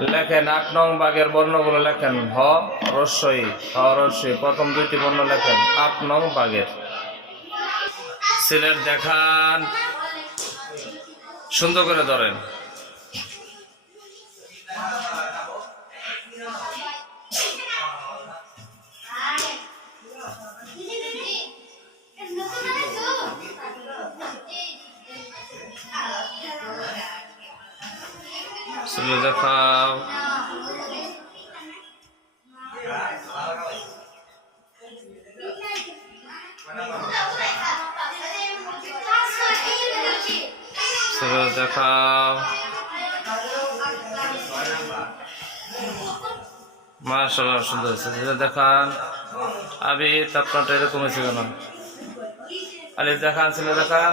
লেখেন আট নং বাগের বর্ণগুলো লেখেন ভ রস্যই, হ, রস্যই। প্রথম দুইটি বর্ণ লেখেন, আট নং বাগের। সিলেট দেখান। সুন্দর করে ধরেন। সিলেট দেখাও সিলেট দেখাও মাশাল্লাহ সুন্দর হয়েছে সিলেট দেখান আবি আপনারটা এরকম হয়েছে কেন আলিফ দেখান সিলেট দেখান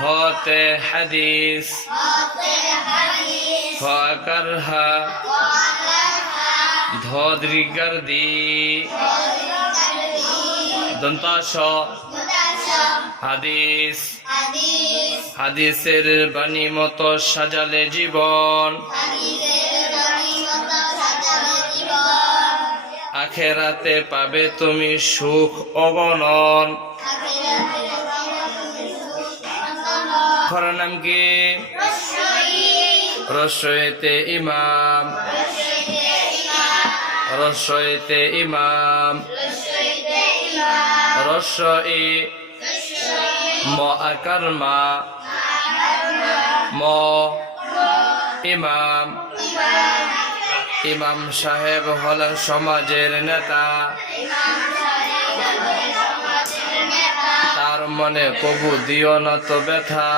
হতে হাদিস। ফাকারহা। ধদ্রিগার দি দন্তাস। হাদিস। হাদিসের বাণী মতো সাজালে জীবন। আখেরাতে পাবে তুমি সুখ অগণন খর নাম কি? রসইতে ইমাম। রসইতে ইমাম। রসই ম আকার মা ইমাম। ইমাম সাহেব হলেন সমাজের নেতা। মনে কবু দিও না তো ব্যথা।